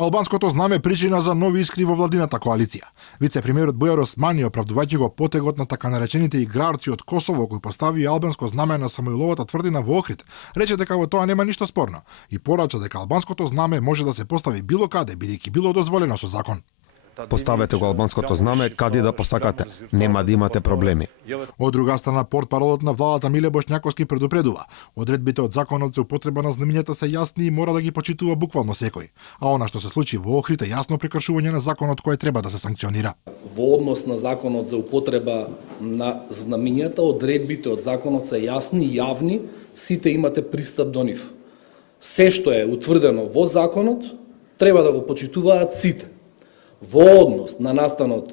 Албанското знаме причина за нови искри во владината коалиција. Вице-премиерот Бујар Османи, оправдувајќи го потегот на така наречените играрци од Косово кои постави албанско знаме на Самуиловата тврдина во Охрид, рече дека во тоа нема ништо спорно и порача дека албанското знаме може да се постави било каде, бидејќи било дозволено со закон. Поставете го албанското знаме каде да посакате, нема да имате проблеми. Од друга страна, портпаролот на владата Миле Бошњаковски предупредува, одредбите од законот за употреба на знамињата се јасни и мора да ги почитува буквално секој. А она што се случи во Охрид е јасно прекршување на законот кој треба да се санкционира. Во однос на законот за употреба на знамињата, одредбите од законот се јасни и јавни, сите имате пристап до нив. Се што е утврдено во законот, треба да го почитуваат сите. Во однос на настанот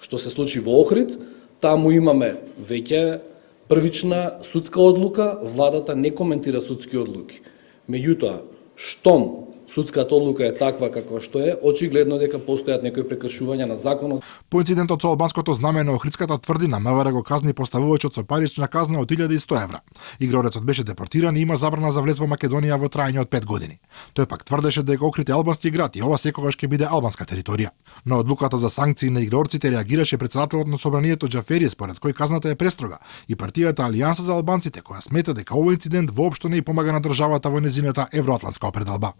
што се случи во Охрид, таму имаме веќе првична судска одлука, владата не коментира судски одлуки. Меѓутоа, штом судската одлука е таква каква што е, очигледно дека постојат некои прекршувања на законот. По инцидентот со албанското знаме на Охридската тврдина, МВР го казни поставувачот со парична казна од 1100 евра. Игрорецот беше депортиран и има забрана за влез во Македонија во траење од 5 години. Тој пак тврдеше дека Охрид е албански град и ова секогаш ќе биде албанска територија. На одлуката за санкции на игрорците реагираше председателот на собранието Џафери, според кој казната е престрога, и партијата Алијанса за албанците, која смета дека овој инцидент воопшто не ѝ помага на државата во незината евроатлантска определба.